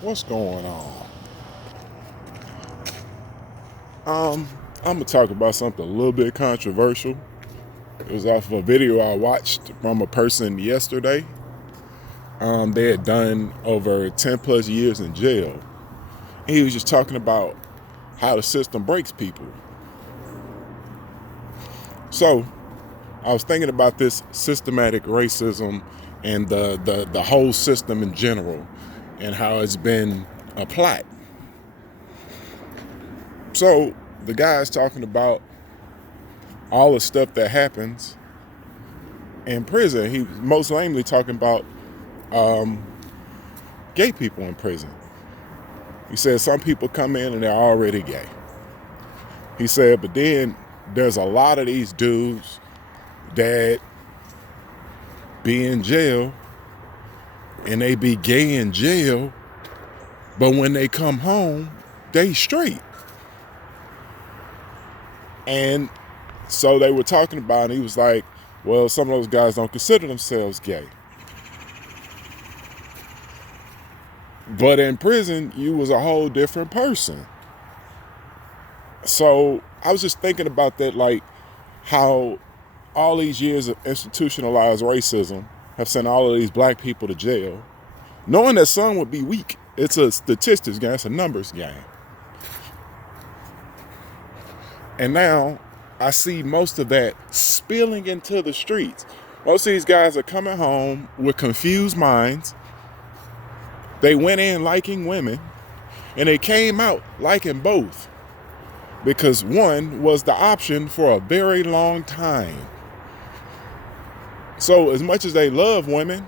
What's going on? I'm gonna talk about something a little bit controversial. It was off of a video I watched from a person yesterday. They had done over 10 plus years in jail. And he was just talking about how the system breaks people. So I was thinking about this systematic racism and the whole system in general and how it's been a plot. So the guy's talking about all the stuff that happens in prison. He was most lamely talking about gay people in prison. He said some people come in and they're already gay. He said, but then there's a lot of these dudes that be in jail and they be gay in jail, but when they come home, they straight. And so they were talking about it, and he was like, well, some of those guys don't consider themselves gay. But in prison, you was a whole different person. So I was just thinking about that, like how all these years of institutionalized racism have sent all of these black people to jail, knowing that some would be weak. It's a statistics game, it's a numbers game. And now I see most of that spilling into the streets. Most of these guys are coming home with confused minds. They went in liking women, and they came out liking both, because one was the option for a very long time. So as much as they love women,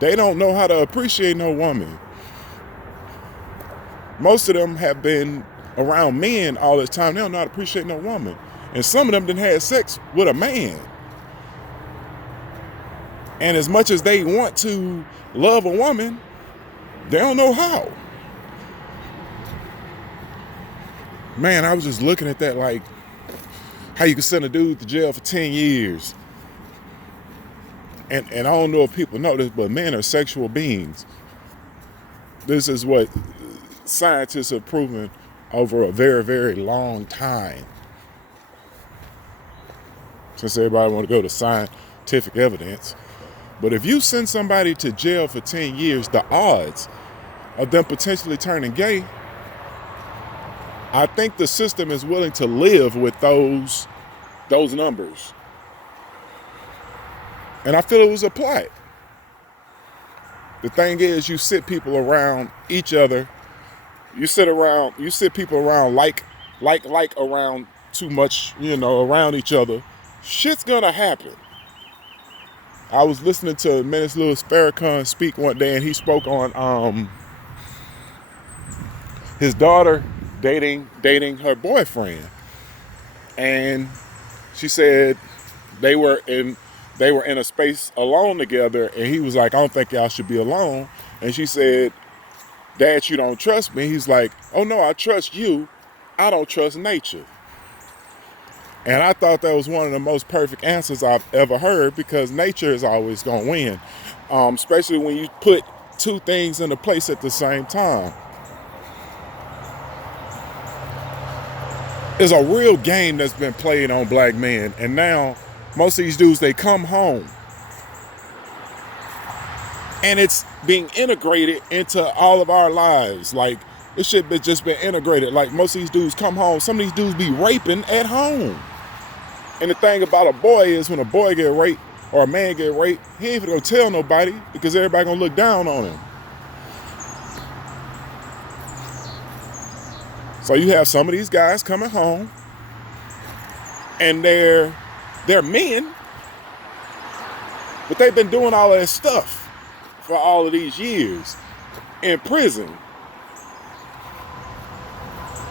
they don't know how to appreciate no woman. Most of them have been around men all this time. They don't know how to appreciate no woman. And some of them done had sex with a man. And as much as they want to love a woman, they don't know how. Man, I was just looking at that, like how you can send a dude to jail for 10 years. And I don't know if people know this, but men are sexual beings. This is what scientists have proven over a very, very long time. Since everybody want to go to scientific evidence. But if you send somebody to jail for 10 years, the odds of them potentially turning gay, I think the system is willing to live with those numbers. And I feel it was a plot. The thing is, you sit people around each other. You sit people around like around too much, around each other. Shit's gonna happen. I was listening to Menace Louis Farrakhan speak one day, and he spoke on his daughter dating her boyfriend, and she said they were in a space alone together, and he was like, I don't think y'all should be alone. And she said, Dad, you don't trust me. He's like, oh no, I trust you. I don't trust nature. And I thought that was one of the most perfect answers I've ever heard, because nature is always going to win, especially when you put two things into place at the same time. It's a real game that's been played on black men, and now most of these dudes, they come home and it's being integrated into all of our lives. Like, this shit has just been integrated. Like, most of these dudes come home, some of these dudes be raping at home. And the thing about a boy is, when a boy get raped or a man get raped, he ain't gonna tell nobody, because everybody gonna look down on him. So you have some of these guys coming home, and they're men, but they've been doing all of that stuff for all of these years in prison.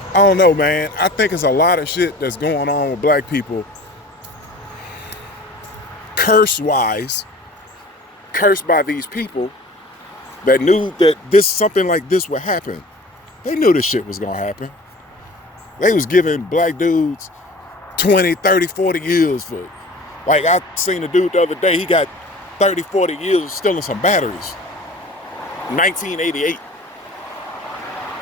I don't know, man. I think it's a lot of shit that's going on with black people, curse-wise, cursed by these people that knew that something like this would happen. They knew this shit was gonna happen. They was giving black dudes 20, 30, 40 years for, like, I seen a dude the other day, he got 30, 40 years of stealing some batteries. 1988.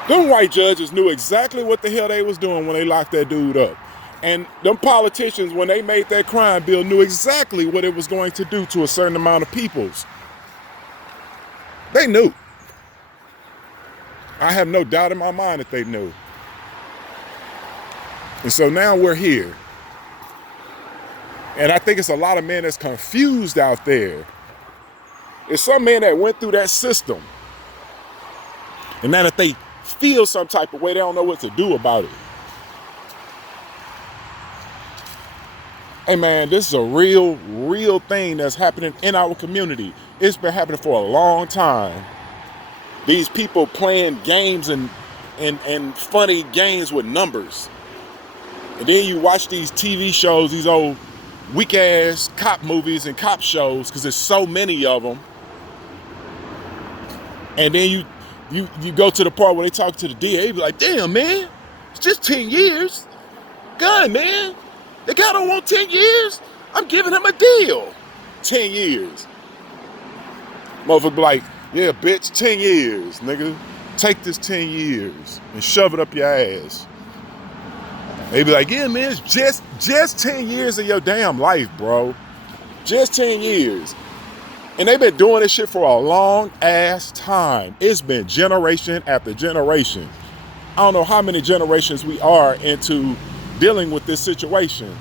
Them white judges knew exactly what the hell they was doing when they locked that dude up. And them politicians, when they made that crime bill, knew exactly what it was going to do to a certain amount of peoples. They knew. I have no doubt in my mind that they knew. And so now we're here. And I think it's a lot of men that's confused out there. It's some men that went through that system. And now that they feel some type of way, they don't know what to do about it. Hey man, this is a real thing that's happening in our community. It's been happening for a long time. These people playing games and funny games with numbers. And then you watch these TV shows, these old weak ass cop movies and cop shows, because there's so many of them. And then you go to the part where they talk to the DA, you be like, damn man, it's just 10 years. God man, the guy don't want 10 years. I'm giving him a deal. 10 years. Motherfucker be like, yeah, bitch, 10 years, nigga. Take this 10 years and shove it up your ass. They be like, yeah, man, it's just 10 years of your damn life, bro. Just 10 years. And they've been doing this shit for a long ass time. It's been generation after generation. I don't know how many generations we are into dealing with this situation.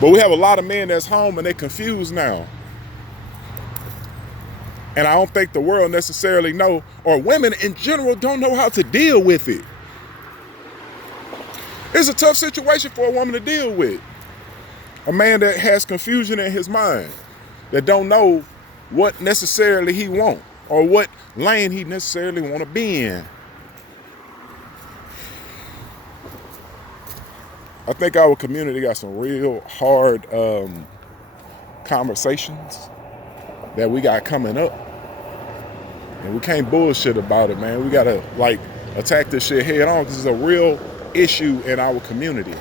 But we have a lot of men that's home and they confused now. And I don't think the world necessarily know, or women in general don't know how to deal with it. It's a tough situation for a woman to deal with. A man that has confusion in his mind, that don't know what necessarily he want, or what lane he necessarily want to be in. I think our community got some real hard conversations that we got coming up. And we can't bullshit about it, man. We gotta attack this shit head on, because it's a real issue in our community.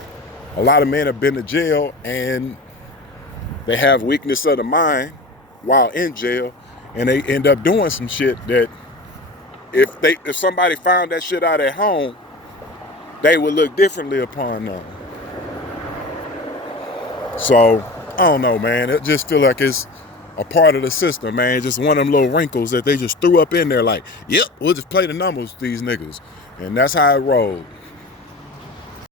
A lot of men have been to jail and they have weakness of the mind while in jail, and they end up doing some shit that if somebody found that shit out at home, they would look differently upon them. So I don't know, man. It just feel like it's a part of the system, man. Just one of them little wrinkles that they just threw up in there like, yep, we'll just play the numbers with these niggas. And that's how it rolled.